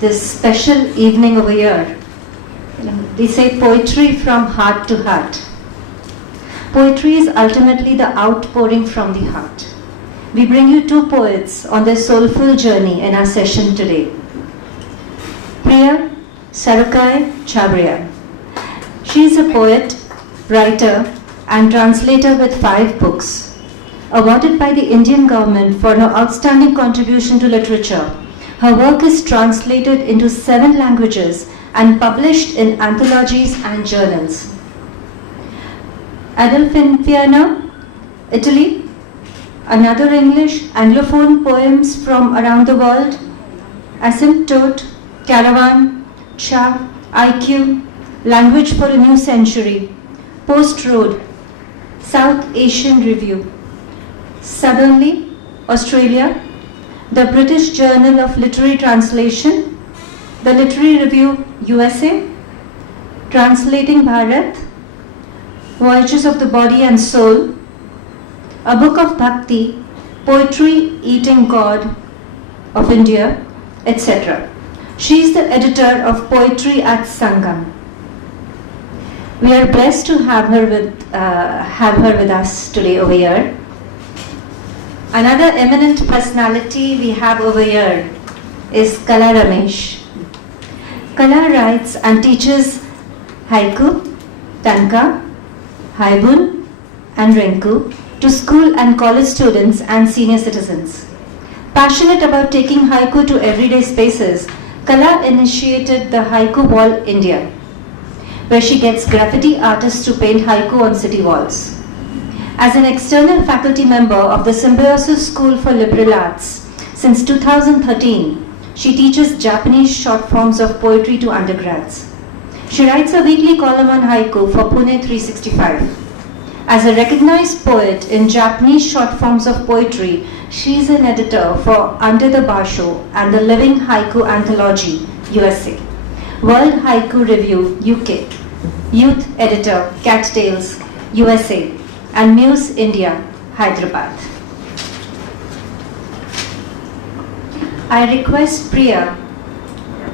this special evening over here. They say poetry from heart to heart. Poetry is ultimately the outpouring from the heart. We bring you two poets on their soulful journey in our session today. Priya Sarukkai Chabria. She is a poet, writer, and translator with 5 books. Awarded by the Indian government for her outstanding contribution to literature, her work is translated into 7 languages and published in anthologies and journals. Adolfina, Italy, another English, Anglophone poems from around the world, Asymptote, Caravan, Cha, IQ, Language for a New Century, Post Road, South Asian Review, Suddenly, Australia, the British Journal of Literary Translation, the Literary Review, USA, Translating Bharat, Voyages of the Body and Soul, a book of Bhakti, Poetry Eating God of India, etc. She is the editor of Poetry at Sangam. We are blessed to have her with us today over here. Another eminent personality we have over here is Kala Ramesh. Kala writes and teaches haiku, tanka, haibun, and renku to school and college students and senior citizens. Passionate about taking haiku to everyday spaces, Kala initiated the Haiku Wall India, where she gets graffiti artists to paint haiku on city walls. As an external faculty member of the Symbiosis School for Liberal Arts, since 2013, she teaches Japanese short forms of poetry to undergrads. She writes a weekly column on haiku for Pune 365. As a recognized poet in Japanese short forms of poetry, she is an editor for Under the Basho and the Living Haiku Anthology, USA, World Haiku Review, UK, Youth Editor, Cattails, USA, and Muse India, Hyderabad. I request Priya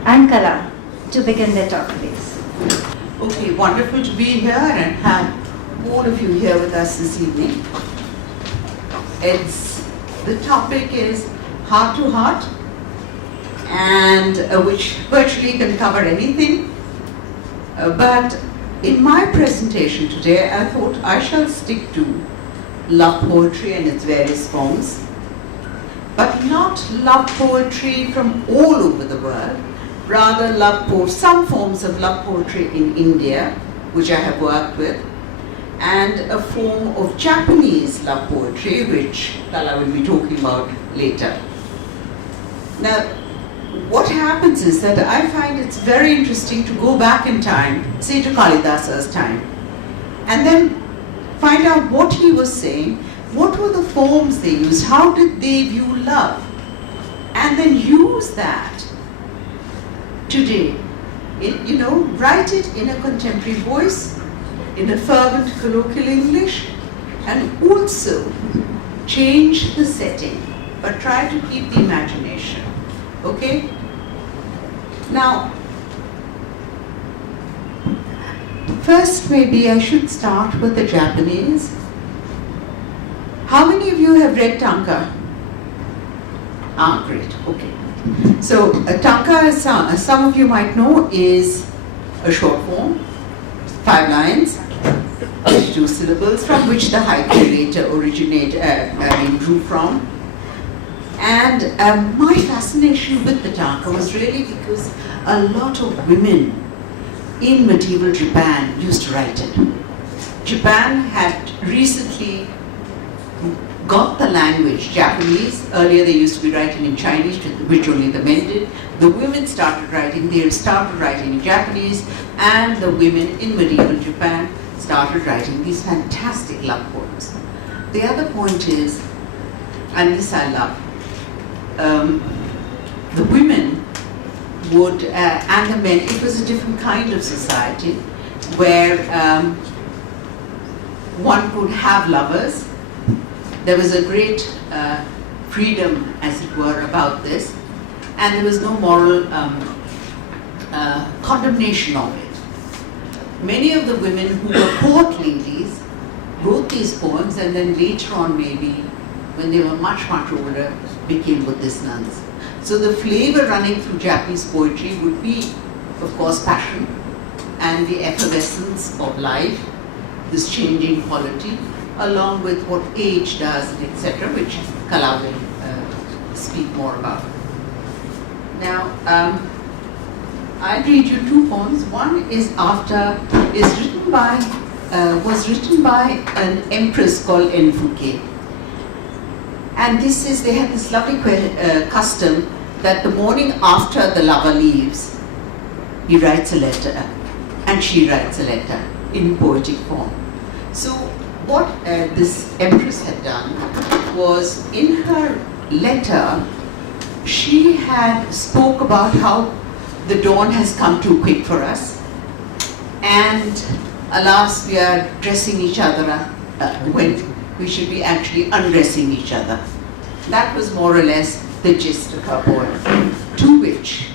and Kala to begin their talk, please. Okay, wonderful to be here and have all of you here with us this evening. The topic is heart to heart, and which virtually can cover anything. But in my presentation today, I thought I shall stick to love poetry and its various forms, but not love poetry from all over the world, rather some forms of love poetry in India, which I have worked with, and a form of Japanese love poetry, which Kala will be talking about later. Now, what happens is that I find it's very interesting to go back in time, say to Kalidasa's time, and then find out what he was saying, what were the forms they used, how did they view love, and then use that today. Write it in a contemporary voice, in a fervent colloquial English, and also change the setting, but try to keep the imagination. Okay? Now, first maybe I should start with the Japanese. How many of you have read tanka? Great, okay. So, tanka, as some of you might know, is a short form, 5 lines, 22 syllables, from which the haiku later grew from. And my fascination with the tanka was really because a lot of women in medieval Japan used to write it. Japan had recently got the language Japanese. Earlier they used to be writing in Chinese, which only the men did. The women started writing in Japanese, and the women in medieval Japan started writing these fantastic love poems. The other point is, and this I love, the women would, and the men, it was a different kind of society where one could have lovers. There was a great freedom, as it were, about this, and there was no moral condemnation of it. Many of the women who were court ladies wrote these poems, and then later on, maybe when they were much, much older, became Buddhist nuns. So the flavor running through Japanese poetry would be, of course, passion and the effervescence of life, this changing quality, along with what age does, etc., which Kala will speak more about. Now, I'll read you two poems. One is was written by an empress called Enfuke. And this is, they had this lovely custom that the morning after the lover leaves, he writes a letter, and she writes a letter in poetic form. So what this empress had done was, in her letter, she had spoke about how the dawn has come too quick for us, and alas, we are dressing each other when we should be actually undressing each other. That was more or less the gist of her poem, to which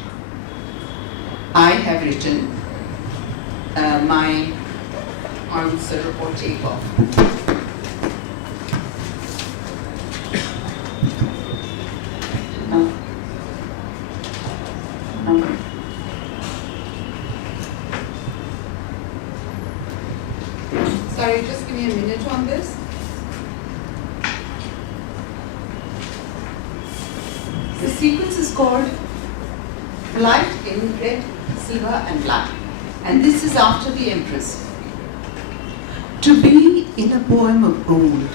I have written my answer or take-off. Sorry, just give me a minute on this. The sequence is called Light in Red, Silver and Black. And this is after the Empress. To be in a poem of old,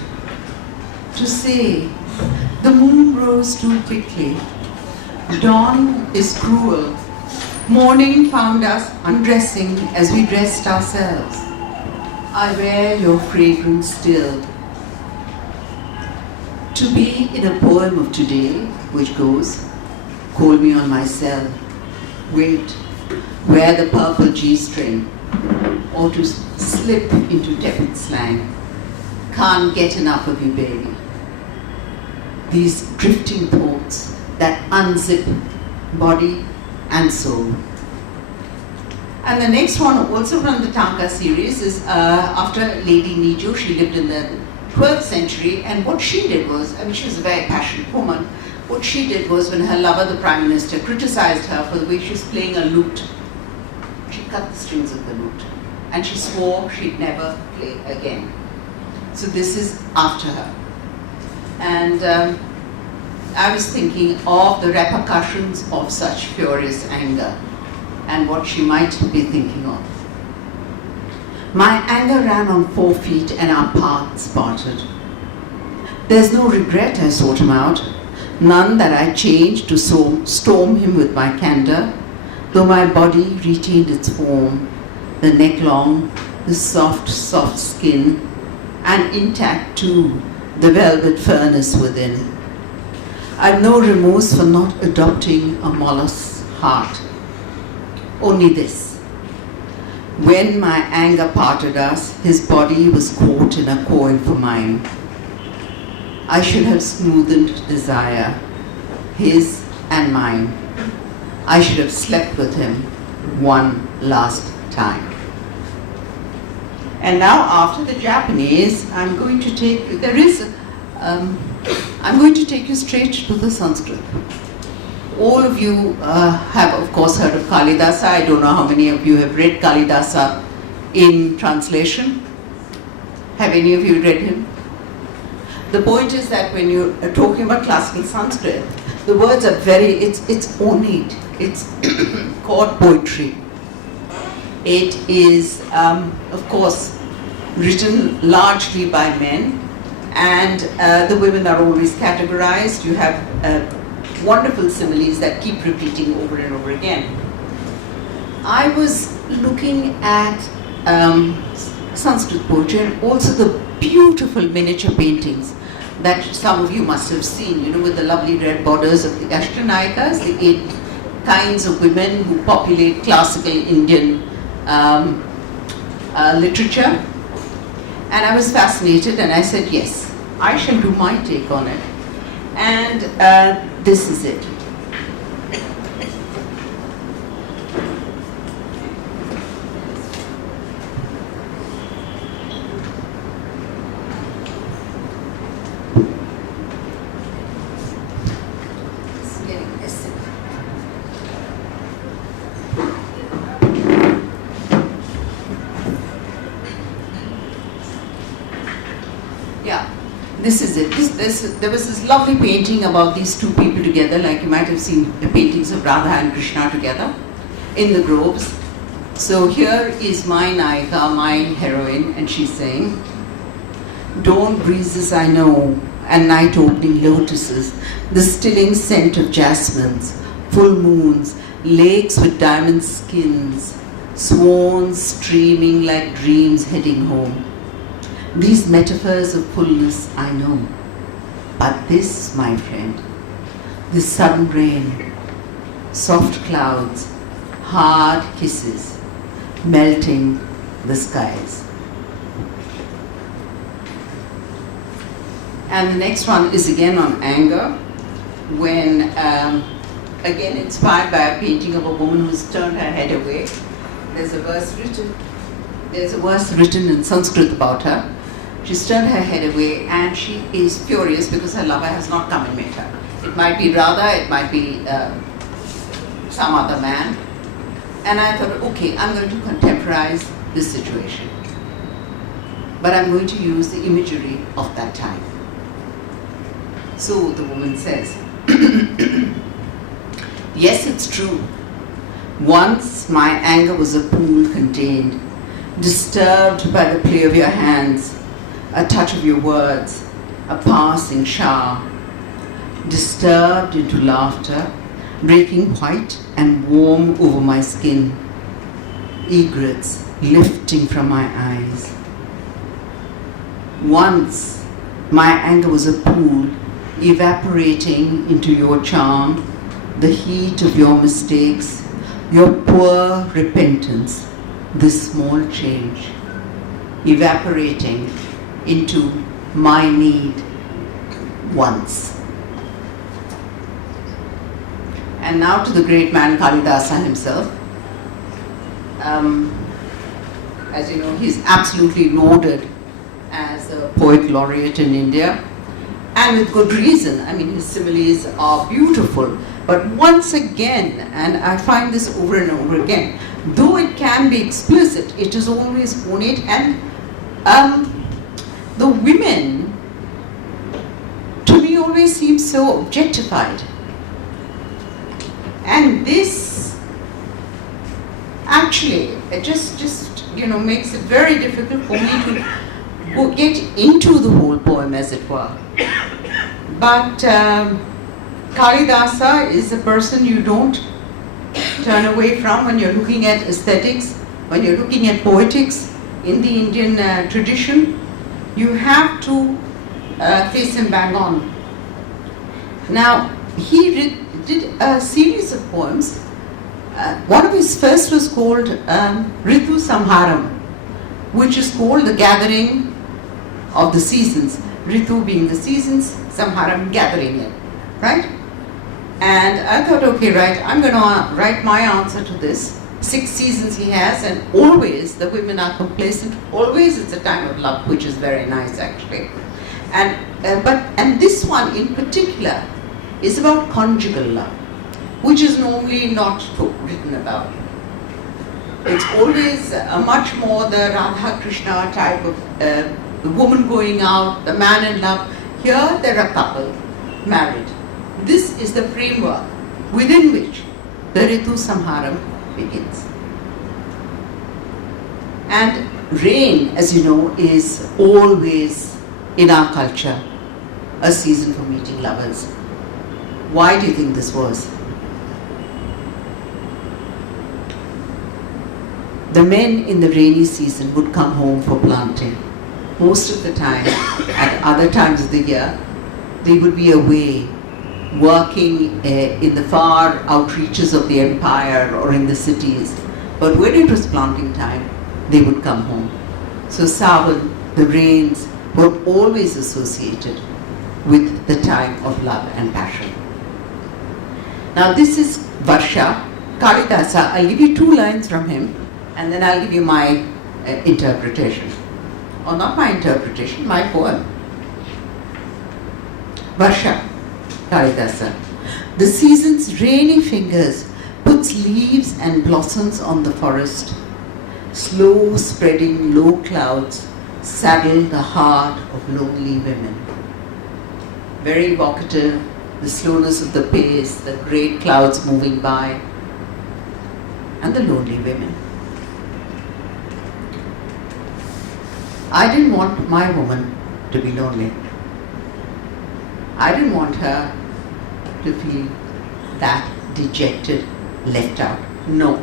to say, the moon rose too quickly, dawn is cruel, morning found us undressing as we dressed ourselves. I wear your fragrance still. To be in a poem of today, which goes, call me on my cell, wait, wear the purple G-string, or to slip into tepid slang, can't get enough of you, baby. These drifting thoughts that unzip body and soul. And the next one, also from the Tanka series, is after Lady Nijo. She lived in the 12th century, and what she did was, I mean, she was a very passionate woman. What she did was, when her lover, the Prime Minister, criticized her for the way she was playing a lute, she cut the strings of the lute, and she swore she'd never play again. So this is after her. And I was thinking of the repercussions of such furious anger and what she might be thinking of. My anger ran on 4 feet and our paths parted. There's no regret I sought him out, none that I changed to storm him with my candor, though my body retained its form, the neck long, the soft, soft skin, and intact too, the velvet furnace within. I've no remorse for not adopting a mollusk's heart. Only this. When my anger parted us, his body was caught in a coil for mine. I should have smoothened desire, his and mine. I should have slept with him one last time. And now, after the Japanese, I'm going to take you straight to the Sanskrit. All of you have, of course, heard of Kalidasa. I don't know how many of you have read Kalidasa in translation. Have any of you read him? The point is that when you are talking about classical Sanskrit, the words are it's ornate. It's court poetry. It is, of course, written largely by men, and the women are always categorized. You have wonderful similes that keep repeating over and over again. I was looking at Sanskrit poetry and also the beautiful miniature paintings that some of you must have seen, with the lovely red borders of the Ashtanayikas, the 8 kinds of women who populate classical Indian literature. And I was fascinated, and I said, yes, I shall do my take on it. And this is it. this is it. There was this lovely painting about these two people together, like you might have seen the paintings of Radha and Krishna together in the groves. So here is my Nayika, my heroine, and she's saying, dawn breezes I know, and night opening lotuses, the stilling scent of jasmines, full moons, lakes with diamond skins, swans streaming like dreams heading home. These metaphors of fullness I know. But this, my friend, this sudden rain, soft clouds, hard kisses, melting the skies. And the next one is again on anger, when, again inspired by a painting of a woman who's turned her head away. There's a verse written in Sanskrit about her. She's turned her head away and she is furious because her lover has not come and met her. It might be Radha, it might be some other man. And I thought, okay, I'm going to contemporize this situation. But I'm going to use the imagery of that time. So the woman says, yes, it's true. Once my anger was a pool contained, disturbed by the play of your hands, a touch of your words, a passing shower, disturbed into laughter, breaking white and warm over my skin, egrets lifting from my eyes. Once my anger was a pool, evaporating into your charm, the heat of your mistakes, your poor repentance, this small change, evaporating into my need once. And now to the great man Kalidasa himself. As you know, he's absolutely lauded as a poet laureate in India, and with good reason. I mean, his similes are beautiful. But once again, and I find this over and over again, though it can be explicit, it is always ornate, and the women, to me, always seem so objectified. And this actually, it just makes it very difficult for me to get into the whole poem, as it were. But Kalidasa is a person you don't turn away from when you're looking at aesthetics, when you're looking at poetics in the Indian tradition. You have to face him bang on. Now, he did a series of poems. One of his first was called Ritu Samharam, which is called the gathering of the seasons. Ritu being the seasons, Samharam gathering it, right? And I thought, okay, right, I'm going to write my answer to this. 6 seasons he has, and always the women are complacent. Always it's a time of love, which is very nice actually. And this one in particular is about conjugal love, which is normally not written about. It's always much more the Radha Krishna type of the woman going out, the man in love. Here they're a couple, married. This is the framework within which the Ritu Samharam begins. And rain, as you know, is always in our culture a season for meeting lovers. Why do you think this was? The men in the rainy season would come home for planting. Most of the time, at other times of the year, they would be away, working in the far outreaches of the empire or in the cities. But when it was planting time, they would come home. So Sawan, the rains, were always associated with the time of love and passion. Now this is Varsha, Kalidasa. I'll give you 2 lines from him, and then I'll give you my interpretation. Or not my interpretation, my poem. Varsha, Kalidasa. The season's rainy fingers puts leaves and blossoms on the forest. Slow spreading low clouds saddle the heart of lonely women. very evocative, the slowness of the pace, the great clouds moving by, and the lonely women. I didn't want my woman to be lonely. I didn't want her to feel that dejected, left out. No.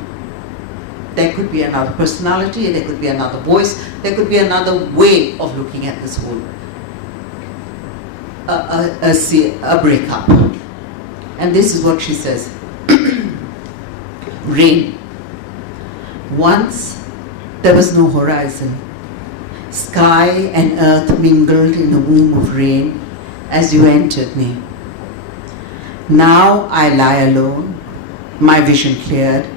There could be another personality, there could be another voice, there could be another way of looking at this whole a breakup. And this is what she says. Rain. Once there was no horizon. Sky and earth mingled in a womb of rain as you entered me. Now I lie alone, my vision cleared,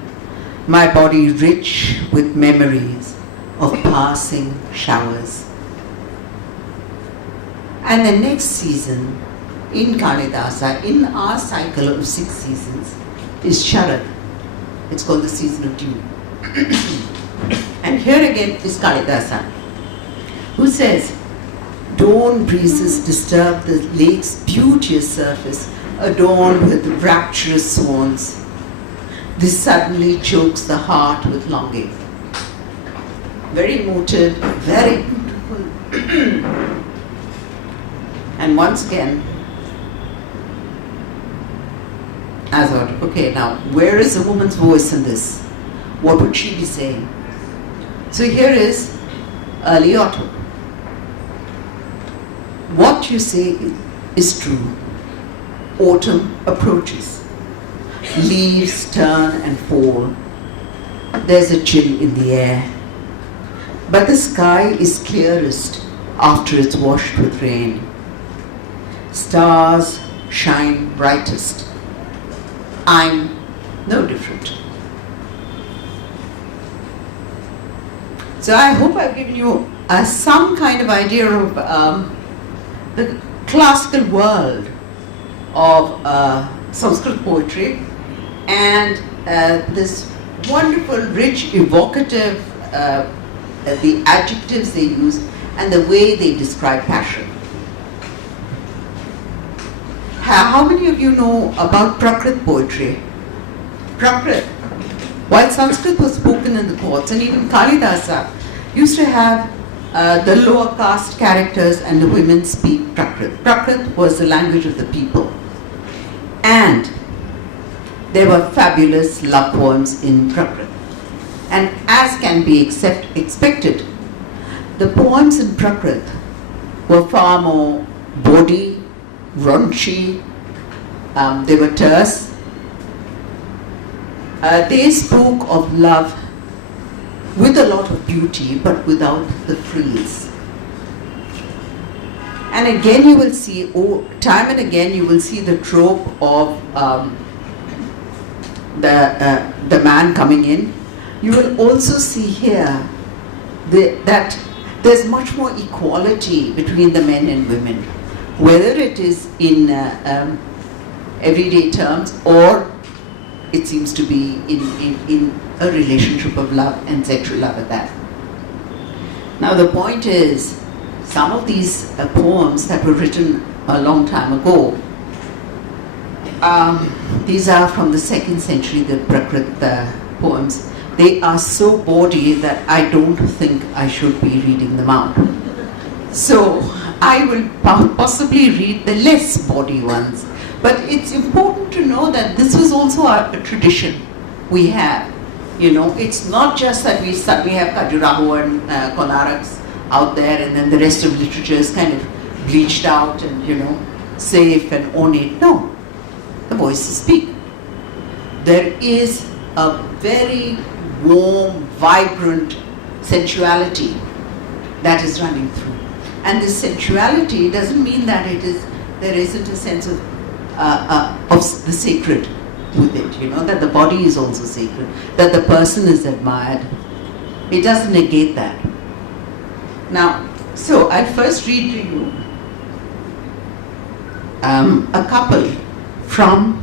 my body rich with memories of passing showers. And the next season in Kalidasa, in our cycle of 6 seasons, is Sharad. It's called the season of dew. And here again is Kalidasa, who says, dawn breezes disturb the lake's beauteous surface, adorned with rapturous swans. This suddenly chokes the heart with longing. Very emotive, very beautiful. And once again, I thought, okay, now where is a woman's voice in this? What would she be saying? So here is early autumn. What you say is true. Autumn approaches. Leaves turn and fall. There's a chill in the air. But the sky is clearest after it's washed with rain. Stars shine brightest. I'm no different. So I hope I've given you some kind of idea of the classical world of Sanskrit poetry and this wonderful, rich, evocative, the adjectives they use and the way they describe passion. How many of you know about Prakrit poetry? Prakrit. While Sanskrit was spoken in the courts, and even Kalidasa used to have the lower caste characters and the women speak Prakrit. Prakrit was the language of the people. And there were fabulous love poems in Prakrit. And as can be expected, the poems in Prakrit were far more bawdy, raunchy, they were terse. They spoke of love with a lot of beauty, but without the frills. And again you will see, time and again you will see the trope of the man coming in. You will also see here that there's much more equality between the men and women, whether it is in everyday terms or it seems to be in a relationship of love and sexual love at that. Now the point is, some of these poems that were written a long time ago, these are from the 2nd century, the Prakrit poems. They are so bawdy that I don't think I should be reading them out. So I will possibly read the less bawdy ones. But it's important to know that this was also a tradition we have. You know, it's not just that we have Khajuraho and Konaraks out there and then the rest of literature is kind of bleached out and, you know, safe and ornate. No, the voices speak. There is a very warm, vibrant sensuality that is running through. And this sensuality doesn't mean that there isn't a sense of the sacred with it, you know, that the body is also sacred, that the person is admired. It doesn't negate that. Now, so I'll first read to you a couple from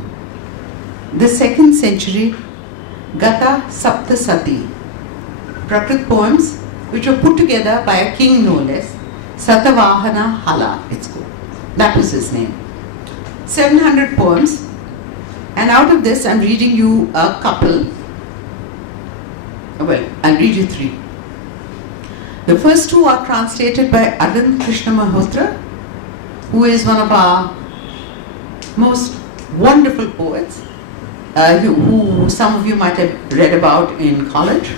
the 2nd century Gata Sapta Sati Prakrit poems, which were put together by a king no less, Satavahana Hala, it's called. That was his name. 700 poems, and out of this I'm reading you a couple. Well, I'll read you 3. The first 2 are translated by Arvind Krishna Malhotra, who is one of our most wonderful poets, who some of you might have read about in college.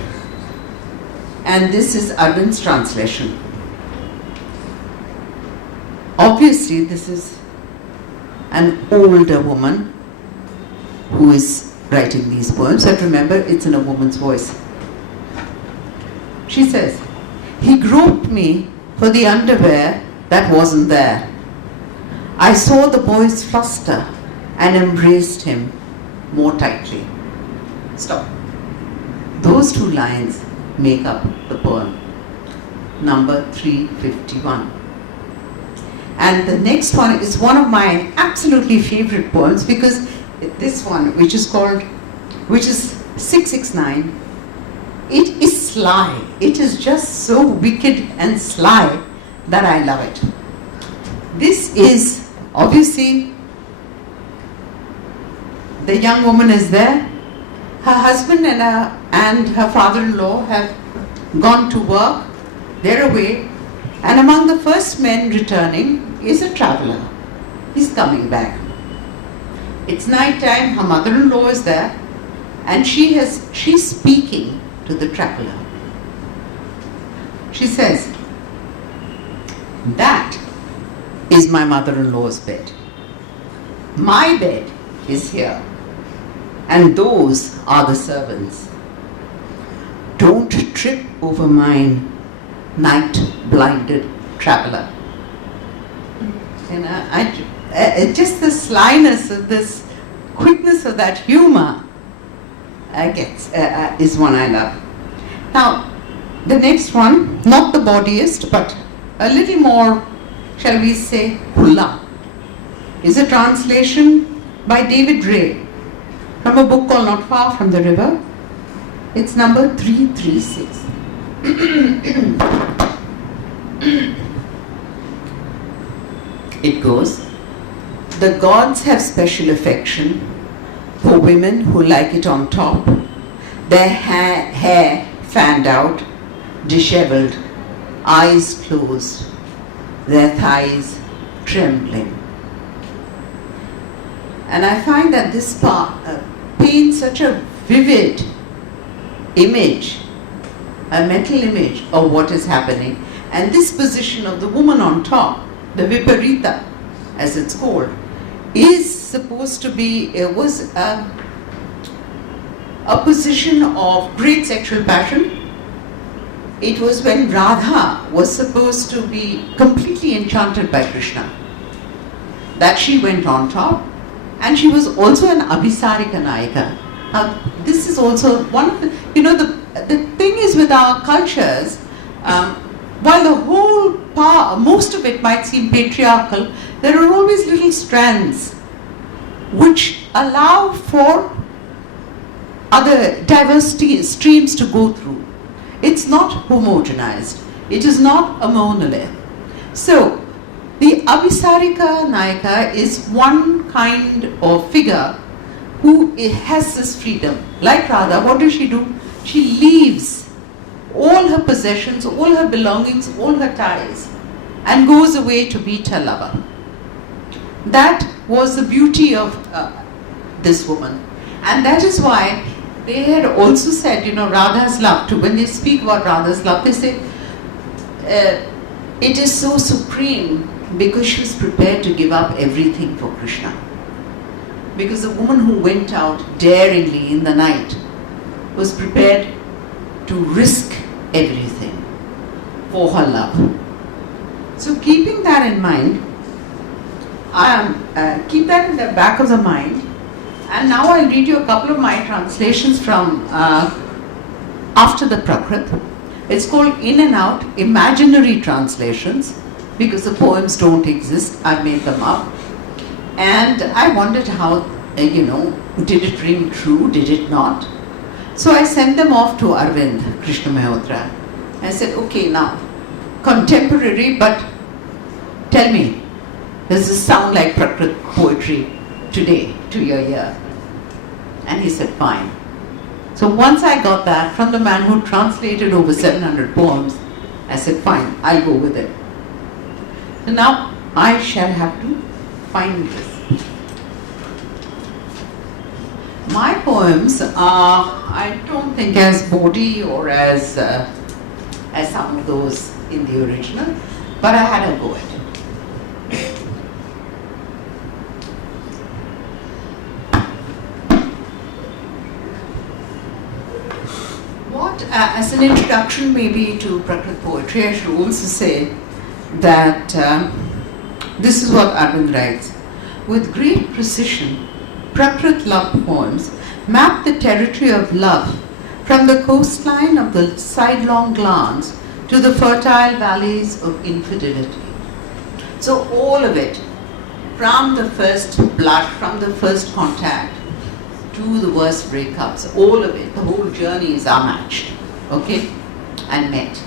And this is Arvind's translation. Obviously, this is an older woman who is writing these poems, but remember, it's in a woman's voice. She says, "He groped me for the underwear that wasn't there. I saw the boy's fluster and embraced him more tightly." Stop. Those 2 lines make up the poem, number 351. And the next one is one of my absolutely favorite poems, because this one, which is 669, it is sly. It is just so wicked and sly that I love it. This is obviously, the young woman is there. Her husband and her father-in-law have gone to work. They're away. And among the first men returning is a traveler. He's coming back. It's night time. Her mother-in-law is there, and she's speaking to the traveler. She says, "That is my mother-in-law's bed. My bed is here, and those are the servants. Don't trip over mine, night-blinded traveler." And just the slyness of this, quickness of that humor is one I love. Now, the next one, not the bawdiest, but a little more, shall we say, hula, is a translation by David Ray from a book called Not Far from the River. It's number 336. It goes, "The gods have special affection for women who like it on top, their hair fanned out, disheveled, eyes closed, their thighs trembling." And I find that this part paints such a vivid image, a mental image of what is happening. And this position of the woman on top, the Viparita, as it's called, is supposed to be, was a position of great sexual passion. It was when Radha was supposed to be completely enchanted by Krishna that she went on top, and she was also an Abhisarika Nayika. Now, this is also one of the, the thing is with our cultures, while the whole most of it might seem patriarchal, there are always little strands which allow for other diversity streams to go through. It's not homogenized. It is not a monolith. So, the Abhisarika Nayika is one kind of figure who has this freedom. Like Radha, what does she do? She leaves all her possessions, all her belongings, all her ties, and goes away to meet her lover. That was the beauty of this woman. And that is why they had also said, Radha's love too. When they speak about Radha's love, they say it is so supreme because she was prepared to give up everything for Krishna. Because the woman who went out daringly in the night was prepared to risk everything for her love. So keeping that in mind, keep that in the back of the mind. And now I'll read you a couple of my translations from After the Prakrit. It's called In and Out, Imaginary Translations, because the poems don't exist. I made them up. And I wondered how, did it ring true? Did it not? So I sent them off to Arvind Krishna Malhotra. I said, okay, now, contemporary, but tell me, Does this sound like Prakrit poetry today to your ear? And he said, fine. So once I got that from the man who translated over 700 poems, I said, fine, I'll go with it. So now I shall have to find this. My poems are, I don't think, as bawdy or as some of those in the original, but I had a go at it. As an introduction maybe to Prakrit poetry, I should also say that this is what Arvind writes. With great precision, Prakrit love poems map the territory of love from the coastline of the sidelong glance to the fertile valleys of infidelity. So all of it, from the first blush, from the first contact, to the worst breakups, all of it, the whole journey is matched, okay, and met.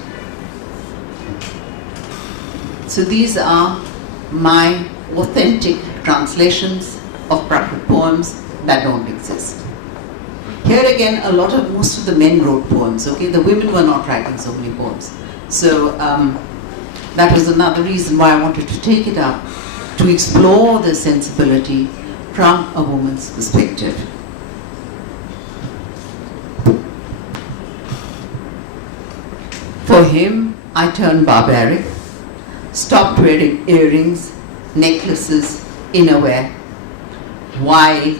So these are my authentic translations of Prakrit poems that don't exist. Here again, most of the men wrote poems, okay, the women were not writing so many poems. So that was another reason why I wanted to take it up, to explore the sensibility from a woman's perspective. For him, I turned barbaric, stopped wearing earrings, necklaces, innerwear. Wild,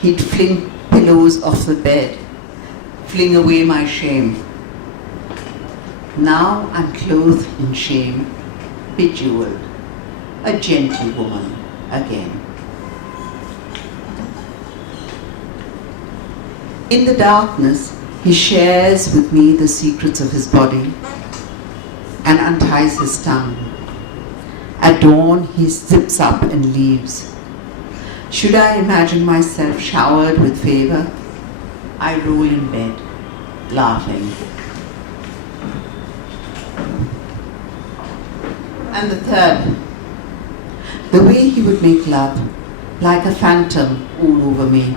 he'd fling pillows off the bed, fling away my shame. Now I'm clothed in shame, bejeweled, a gentle woman again. In the darkness, he shares with me the secrets of his body and unties his tongue. At dawn, he zips up and leaves. Should I imagine myself showered with favor, I roll in bed, laughing. And the third, the way he would make love, like a phantom all over me,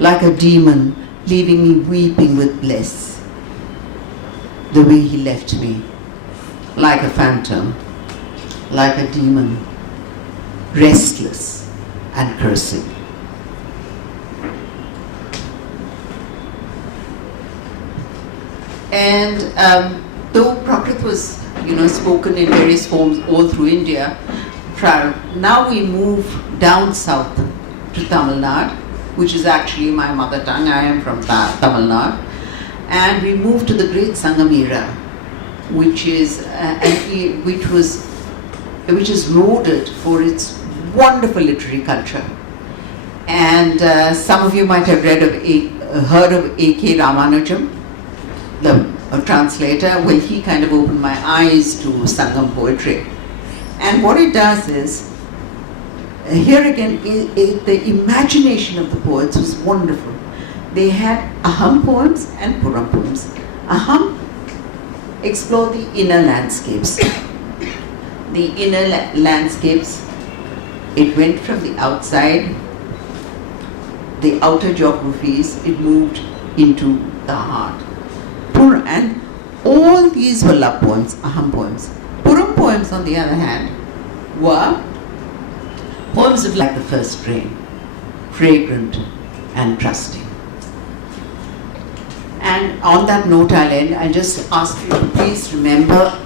like a demon leaving me weeping with bliss. The way he left me, like a phantom, like a demon, restless and cursing. And though Prakrit was, spoken in various forms all through India, now we move down south to Tamil Nadu, which is actually my mother tongue. I am from Tamil Nadu, and we moved to the Great Sangam era, which is lauded for its wonderful literary culture. And some of you might have heard of A.K. Ramanujam, the translator. Well, he kind of opened my eyes to Sangam poetry. And what it does is, here again, the imagination of the poets was wonderful. They had Aham poems and Puram poems. Aham explored the inner landscapes. The inner landscapes, it went from the outside, the outer geographies, it moved into the heart. And all these were love poems, Aham poems. Puram poems, on the other hand, were poems of like the first rain, fragrant and trusting. And on that note, I'll end. I just ask you to please remember,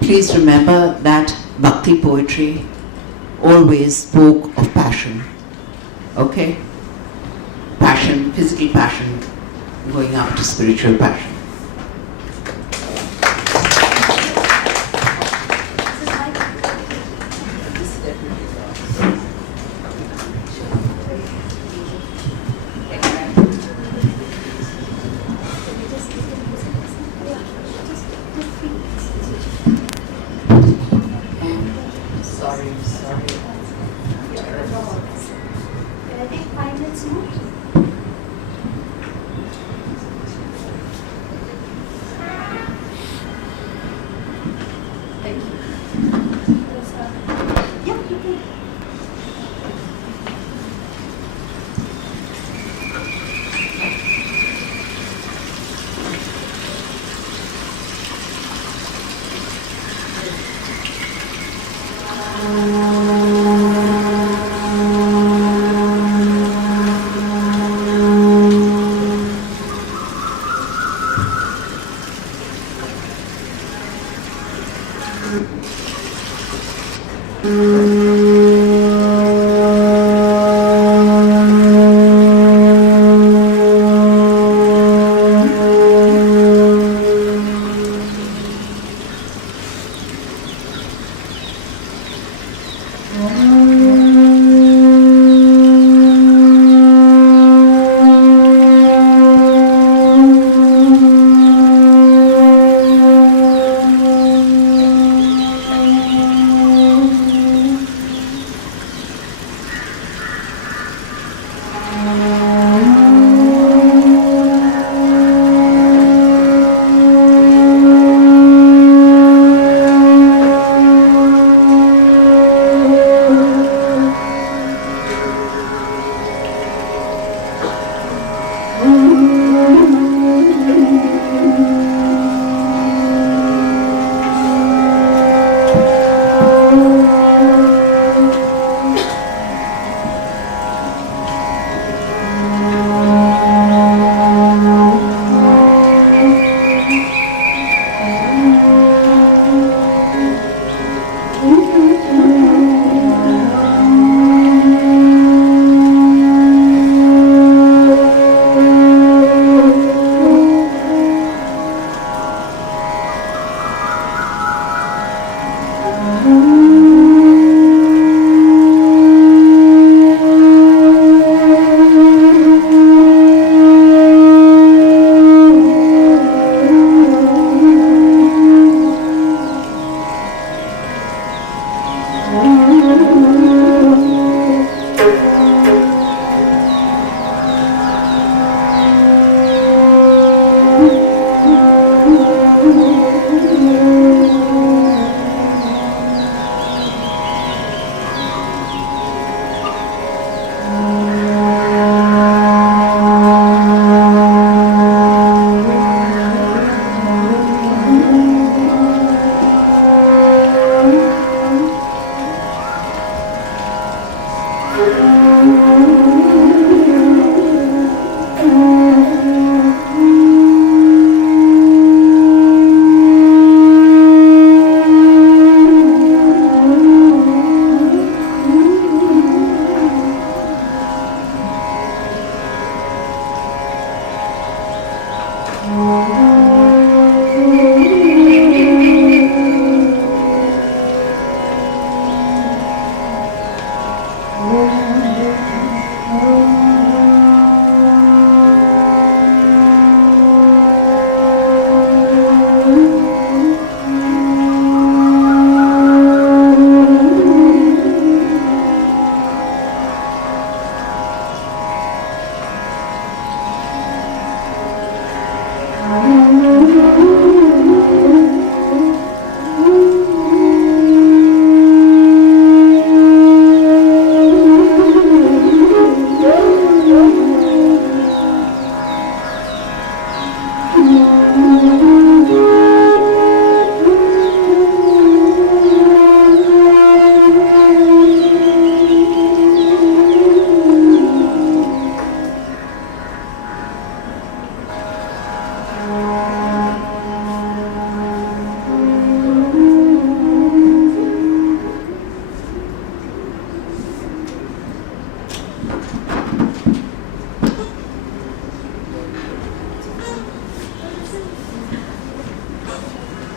please remember that Bhakti poetry always spoke of passion. Okay? Passion, physical passion, going up to spiritual passion.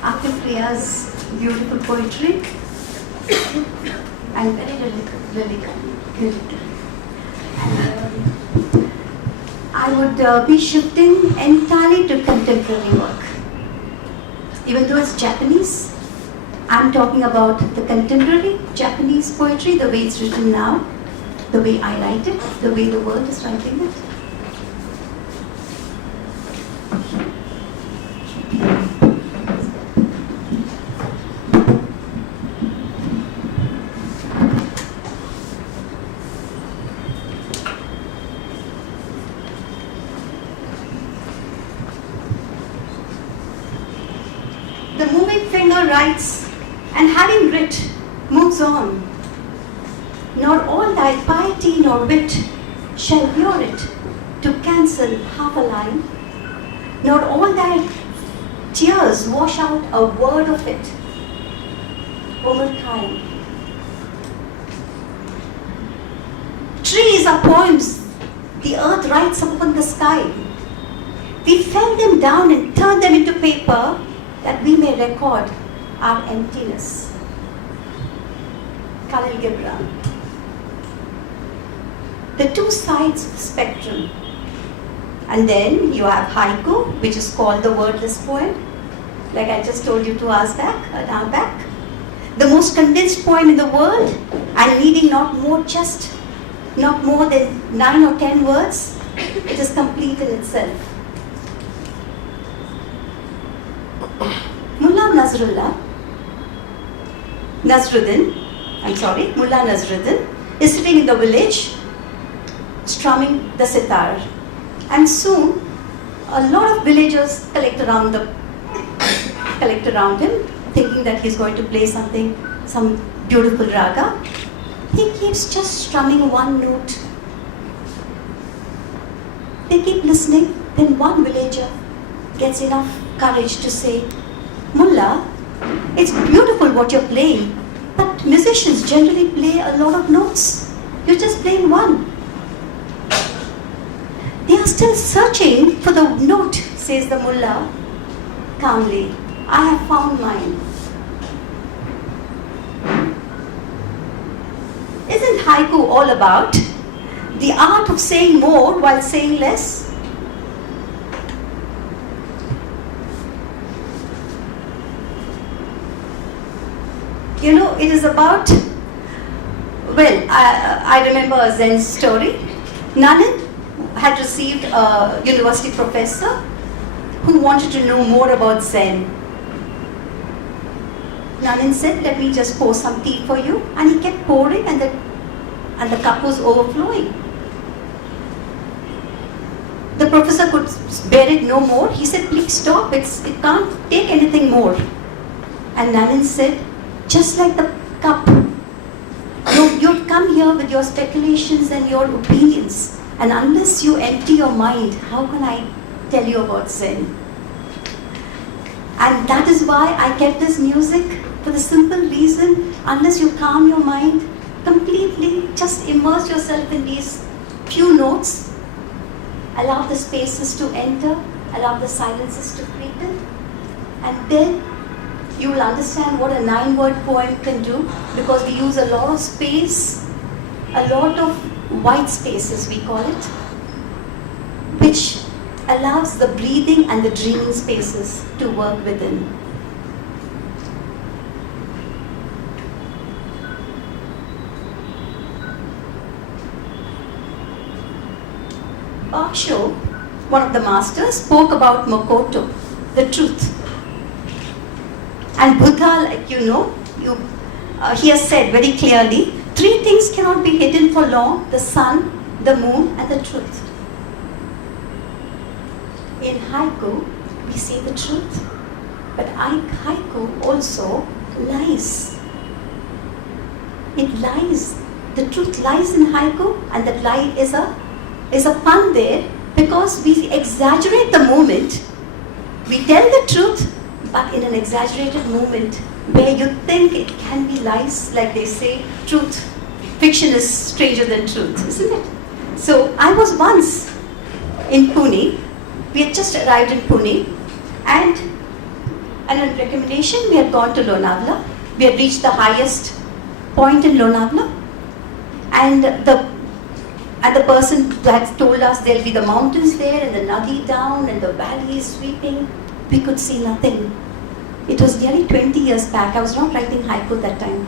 After Priya's beautiful poetry and very lyrical. I would be shifting entirely to contemporary work. Even though it's Japanese, I'm talking about the contemporary Japanese poetry, the way it's written now, the way I write it, the way the world is writing it. The moving finger writes, and having writ, moves on. Nor all thy piety nor wit shall lure it to cancel half a line, nor all thy tears wash out a word of it. Overtime. Trees are poems the earth writes upon the sky. We fell them down and turned them into paper that we may record our emptiness. Khalil Gibran. The two sides of the spectrum. And then you have haiku, which is called the wordless poem, like I just told you 2 hours back, an hour back. The most condensed poem in the world, and needing not more than 9 or 10 words. It is complete in itself. Mullah Nasruddin is sitting in the village strumming the sitar, and soon a lot of villagers collect around him, thinking that he's going to play something, some beautiful raga. He keeps just strumming one note. They keep listening. Then one villager gets enough courage to say, "Mullah, it's beautiful what you're playing, but musicians generally play a lot of notes. You're just playing one." "They are still searching for the note," says the mullah calmly. "I have found mine." Isn't haiku all about the art of saying more while saying less? You know, it is about, well, I remember a Zen story. Nanan had received a university professor who wanted to know more about Zen. Nanan said, "Let me just pour some tea for you." And he kept pouring, and the cup was overflowing. The professor could bear it no more. He said, "Please stop, it can't take anything more." And Nanan said, "Just like the cup, you'd come here with your speculations and your opinions, and unless you empty your mind, how can I tell you about Zen?" And that is why I kept this music, for the simple reason, unless you calm your mind completely, just immerse yourself in these few notes, allow the spaces to enter, allow the silences to creep in, and then you will understand what a 9-word poem can do, because we use a lot of space, a lot of white spaces we call it, which allows the breathing and the dreaming spaces to work within. Basho, one of the masters, spoke about Makoto, the truth. And Buddha, like you know, he has said very clearly, 3 things cannot be hidden for long: the sun, the moon, and the truth. In haiku, we say the truth, but haiku also lies. It lies. The truth lies in haiku, and that lie is a pun there, because we exaggerate the moment. We tell the truth, but in an exaggerated moment where you think it can be lies, like they say, truth, fiction is stranger than truth, isn't it? So I was once in Pune. We had just arrived in Pune, and on recommendation we had gone to Lonavala. We had reached the highest point in Lonavala, and the person had told us there'll be the mountains there and the nadi down and the valley is sweeping. We could see nothing. It was nearly 20 years back. I was not writing haiku that time.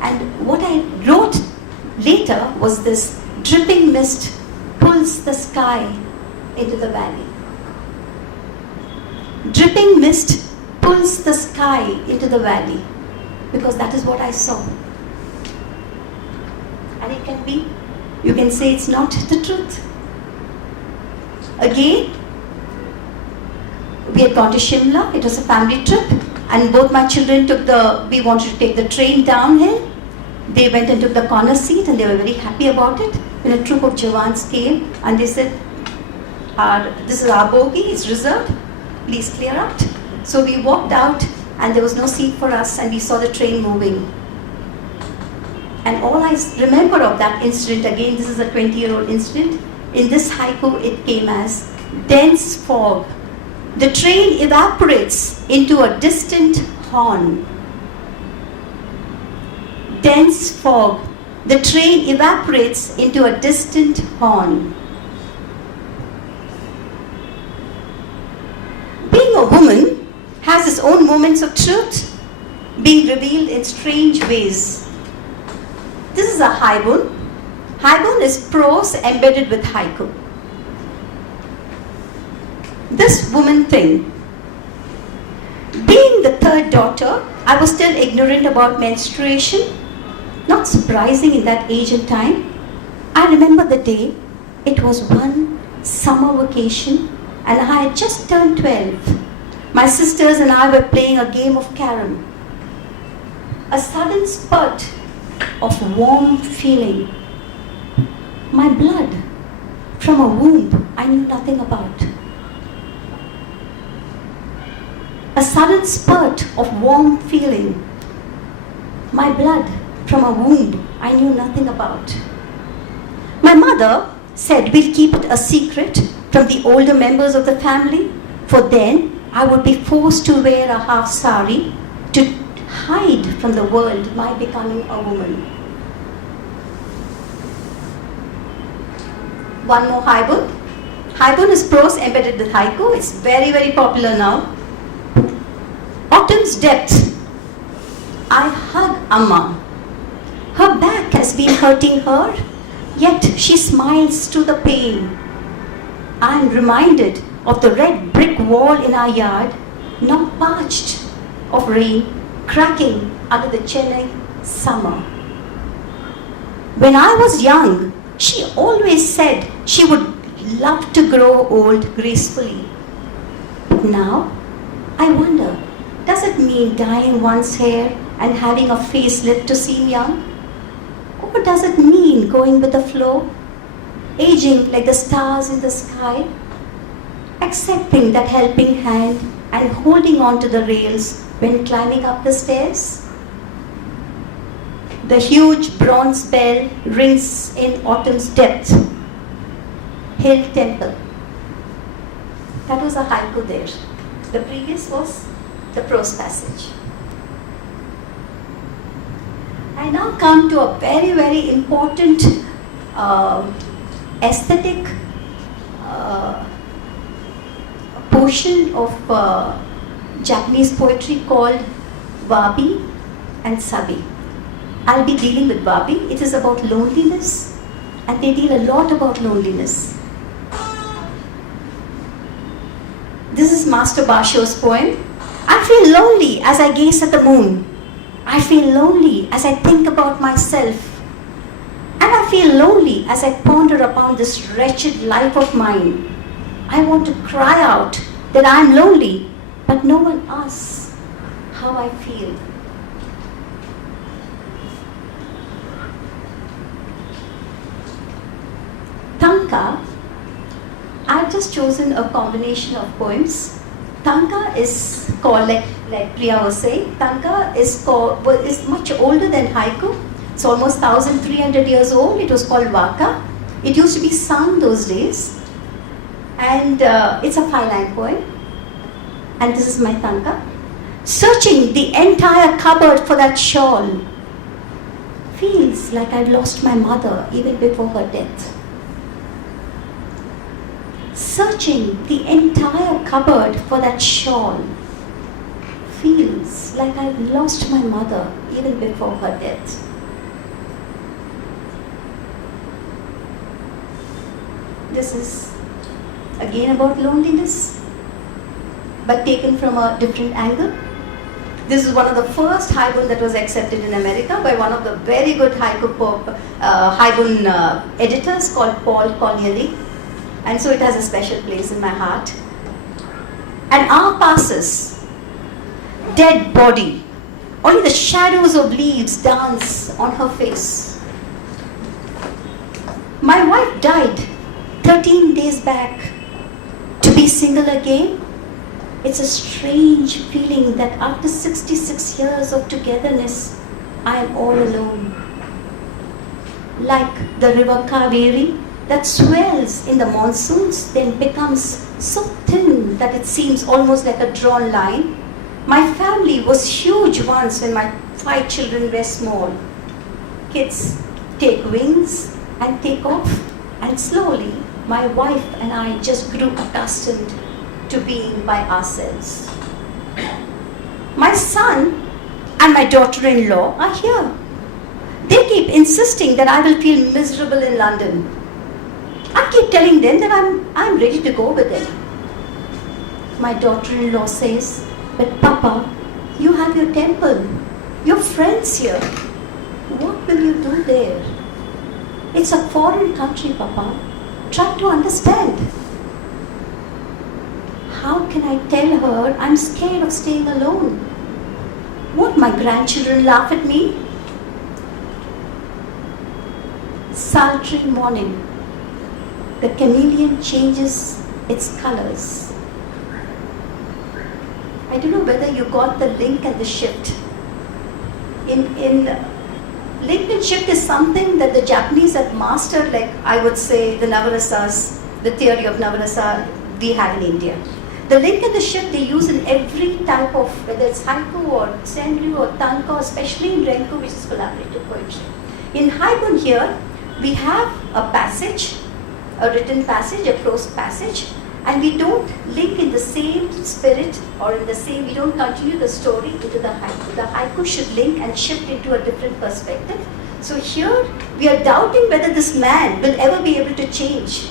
And what I wrote later was this: dripping mist pulls the sky into the valley. Dripping mist pulls the sky into the valley, because that is what I saw. And it can be, you can say it's not the truth. Again, we had gone to Shimla. It was a family trip, and both my children we wanted to take the train downhill. They went and took the corner seat, and they were very happy about it. When a troop of Jawans came, and they said, "This is our bogie, it's reserved, please clear out." So we walked out, and there was no seat for us, and we saw the train moving. And all I remember of that incident, again, this is a 20-year-old incident, in this haiku it came as dense fog. The train evaporates into a distant horn. Dense fog. The train evaporates into a distant horn. Being a woman has its own moments of truth, being revealed in strange ways. This is a haibun. Haibun is prose embedded with haiku. This woman thing. Being the 3rd daughter, I was still ignorant about menstruation. Not surprising in that age and time. I remember the day. It was one summer vacation and I had just turned 12. My sisters and I were playing a game of carom. A sudden spurt of warm feeling. My blood from a womb I knew nothing about. A sudden spurt of warm feeling. My blood from a womb I knew nothing about. My mother said we'll keep it a secret from the older members of the family, for then I would be forced to wear a half sari to hide from the world my becoming a woman. One more haibun. Haibun is prose embedded with haiku. It's very, very popular now. Autumn's depth. I hug Amma. Her back has been hurting her, yet she smiles through the pain. I am reminded of the red brick wall in our yard, now parched of rain, cracking under the Chennai summer. When I was young, she always said she would love to grow old gracefully. But now, I wonder, does it mean dyeing one's hair and having a facelift to seem young? Or does it mean going with the flow, aging like the stars in the sky, accepting that helping hand and holding on to the rails when climbing up the stairs? The huge bronze bell rings in autumn's depth. Hill Temple. That was a haiku there. The previous was the prose passage. I now come to a very, very important aesthetic portion of Japanese poetry called wabi and sabi. I'll be dealing with wabi. It is about loneliness, and they deal a lot about loneliness. This is Master Basho's poem. I feel lonely as I gaze at the moon. I feel lonely as I think about myself. And I feel lonely as I ponder upon this wretched life of mine. I want to cry out that I am lonely, but no one asks how I feel. Tanka, I've just chosen a combination of poems. Tanka is called, like Priya was saying, Tanka is much older than haiku. It's almost 1,300 years old. It was called Waka. It used to be sung those days. And it's a 5-line poem. And this is my Tanka. Searching the entire cupboard for that shawl. Feels like I've lost my mother even before her death. Searching the entire cupboard for that shawl. Feels like I've lost my mother even before her death. This is again about loneliness, but taken from a different angle. This is one of the first haibun that was accepted in America by one of the very good haibun editors called Paul Collieri. And so it has a special place in my heart. An hour passes, dead body. Only the shadows of leaves dance on her face. My wife died 13 days back. To be single again, it's a strange feeling that after 66 years of togetherness, I am all alone. Like the river Kaveri, that swells in the monsoons, then becomes so thin that it seems almost like a drawn line. My family was huge once when my 5 children were small. Kids take wings and take off, and slowly my wife and I just grew accustomed to being by ourselves. My son and my daughter-in-law are here. They keep insisting that I will feel miserable in London. I keep telling them that I'm ready to go with them. My daughter-in-law says, but Papa, you have your temple, your friends here. What will you do there? It's a foreign country, Papa. Try to understand. how can I tell her I'm scared of staying alone? Won't my grandchildren laugh at me? Sultry morning. The chameleon changes its colors. I don't know whether you got the link and the shift. Link and shift is something that the Japanese have mastered, like I would say the Navarasas, the theory of Navarasa we have in India. The link and the shift they use in every type of, whether it's haiku or senryu or tanka, especially in renku, which is collaborative poetry. In haiku here, we have a passage, a written passage, a prose passage, and we don't link in the same spirit or in the same, we don't continue the story into the haiku. The haiku should link and shift into a different perspective. So here, we are doubting whether this man will ever be able to change,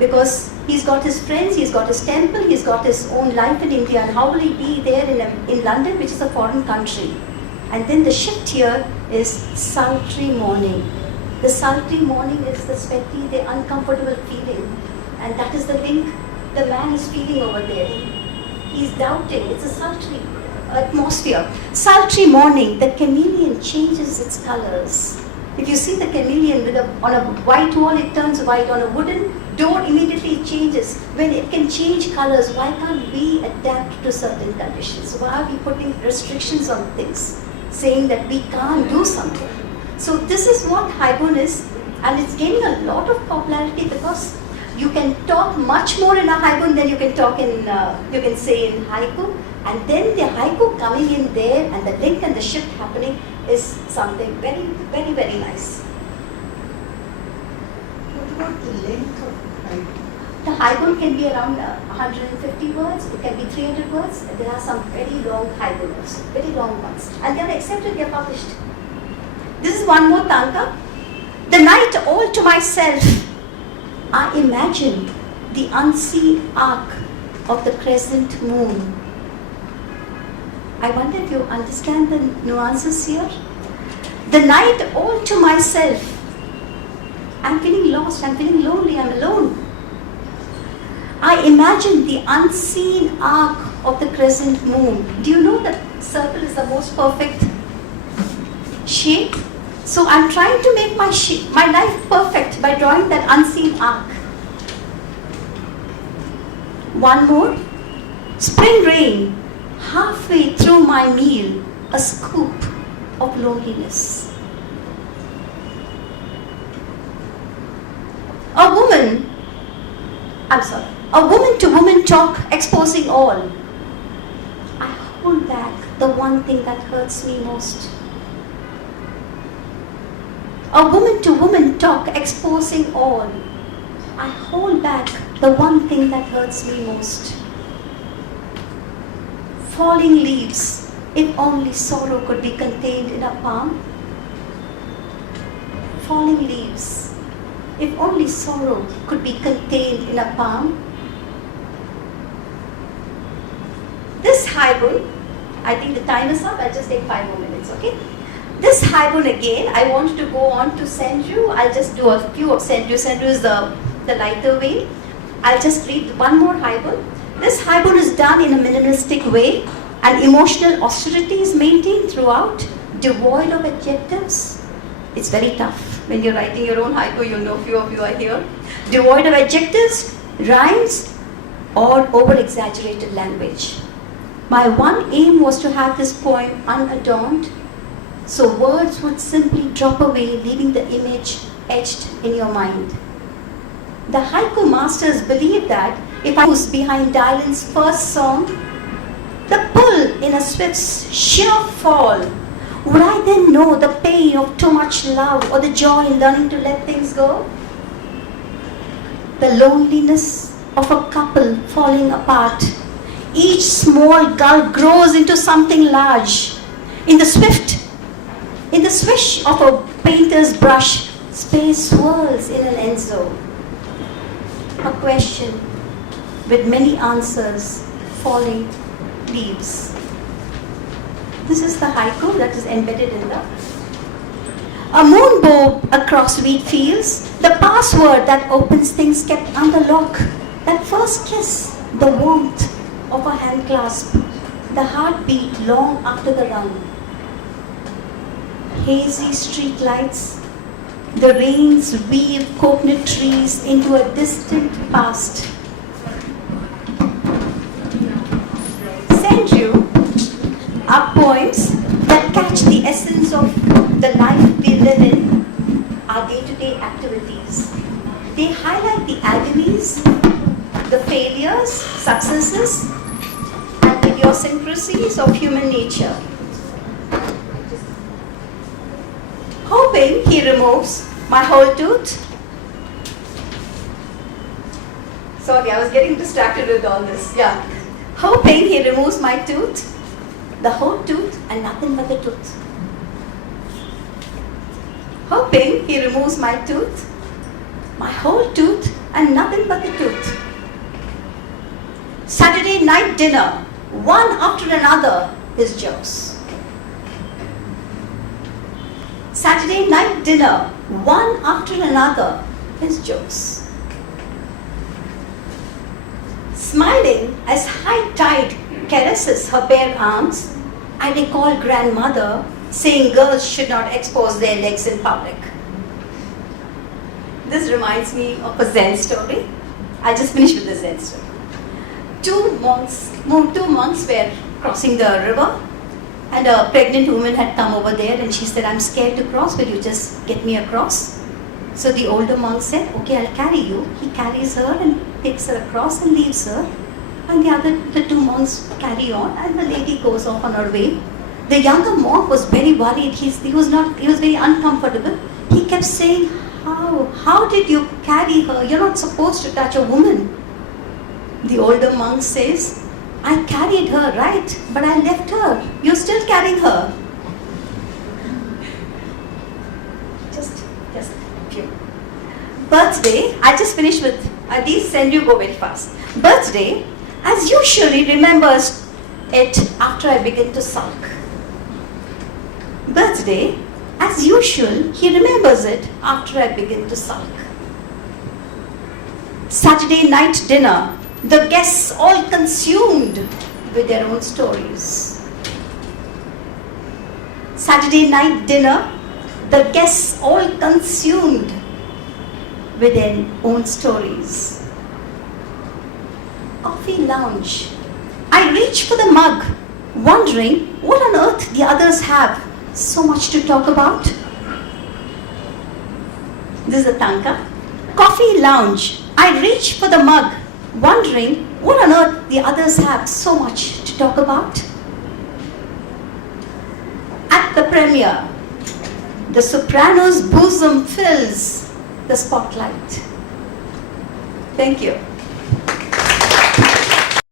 because he's got his friends, he's got his temple, he's got his own life in India, and how will he be there in London, which is a foreign country? And then the shift here is sultry morning. The sultry morning is the sweaty, the uncomfortable feeling, and that is the link the man is feeling over there. He's doubting, it's a sultry atmosphere. Sultry morning, the chameleon changes its colors. If you see the chameleon on a white wall, it turns white. On a wooden door, immediately it changes. When it can change colors, why can't we adapt to certain conditions? Why are we putting restrictions on things, saying that we can't do something? So this is what haiku is, and it's gaining a lot of popularity because you can talk much more in a haiku than you can talk in, you can say in haiku, and then the haiku coming in there and the link and the shift happening is something very, very, very nice. What about the length of haiku? The haiku can be around 150 words, it can be 300 words. There are some very long haikus, very long ones, and they are accepted, they are published. This is one more tanka. The night all to myself, I imagine the unseen arc of the crescent moon. I wonder if you understand the nuances here. The night all to myself. I'm feeling lost, I'm feeling lonely, I'm alone. I imagine the unseen arc of the crescent moon. Do you know that circle is the most perfect shape? So I'm trying to make my life perfect by drawing that unseen arc. One more. Spring rain, halfway through my meal, a scoop of loneliness. A woman to woman talk exposing all. I hold back the one thing that hurts me most. A woman to woman talk exposing all. I hold back the one thing that hurts me most. Falling leaves, if only sorrow could be contained in a palm. Falling leaves, if only sorrow could be contained in a palm. This haiku, I think the time is up, I'll just take 5 more minutes, okay? This haiku again, I want to go on to senryu. I'll just do a few of senryu. Senryu is the lighter vein. I'll just read one more haiku. This haiku is done in a minimalistic way, and emotional austerity is maintained throughout, devoid of adjectives. It's very tough. When you're writing your own haiku, you know few of you are here. Devoid of adjectives, rhymes, or over-exaggerated language. My one aim was to have this poem unadorned, so words would simply drop away, leaving the image etched in your mind. The haiku masters believe that if I was behind Dylan's first song, the pull in a swift's sheer fall, would I then know the pain of too much love or the joy in learning to let things go? The loneliness of a couple falling apart. Each small gulf grows into something large. In the swish of a painter's brush, space swirls in an end zone. A question with many answers, falling leaves. This is the haiku that is embedded in the... A moon bow across wheat fields, the password that opens things kept under lock. That first kiss, the warmth of a hand clasp, the heartbeat long after the run. Hazy street lights, the rains weave coconut trees into a distant past. Send you are poems that catch the essence of the life we live in, our day-to-day activities. They highlight the agonies, the failures, successes, and idiosyncrasies of human nature. Hoping he removes my whole tooth. Sorry, I was getting distracted with all this. Yeah. Hoping he removes my tooth, the whole tooth and nothing but the tooth. Hoping he removes my tooth, my whole tooth and nothing but the tooth. Saturday night dinner, one after another, his jokes. Saturday night dinner, one after another, his jokes. Smiling as high tide caresses her bare arms, I recall grandmother saying girls should not expose their legs in public. This reminds me of a Zen story. I just finished with the Zen story. Two monks were crossing the river, and a pregnant woman had come over there, and she said, "I'm scared to cross, will you just get me across?" So the older monk said, "Okay, I'll carry you." He carries her and takes her across and leaves her. And the two monks carry on, and the lady goes off on her way. The younger monk was very worried. He was very uncomfortable. He kept saying, How did you carry her? You're not supposed to touch a woman." The older monk says, "I carried her, right? But I left her. You're still carrying her." Just few. Birthday, I just finished with, these send you go very fast. Birthday, as usually remembers it after I begin to sulk. Birthday, as usual, he remembers it after I begin to sulk. Saturday night dinner, the guests all consumed with their own stories. Saturday night dinner, the guests all consumed with their own stories. Coffee lounge. I reach for the mug, wondering what on earth the others have so much to talk about. This is a tanka. Coffee lounge. I reach for the mug, wondering what on earth the others have so much to talk about. At the premiere, the soprano's bosom fills the spotlight. Thank you.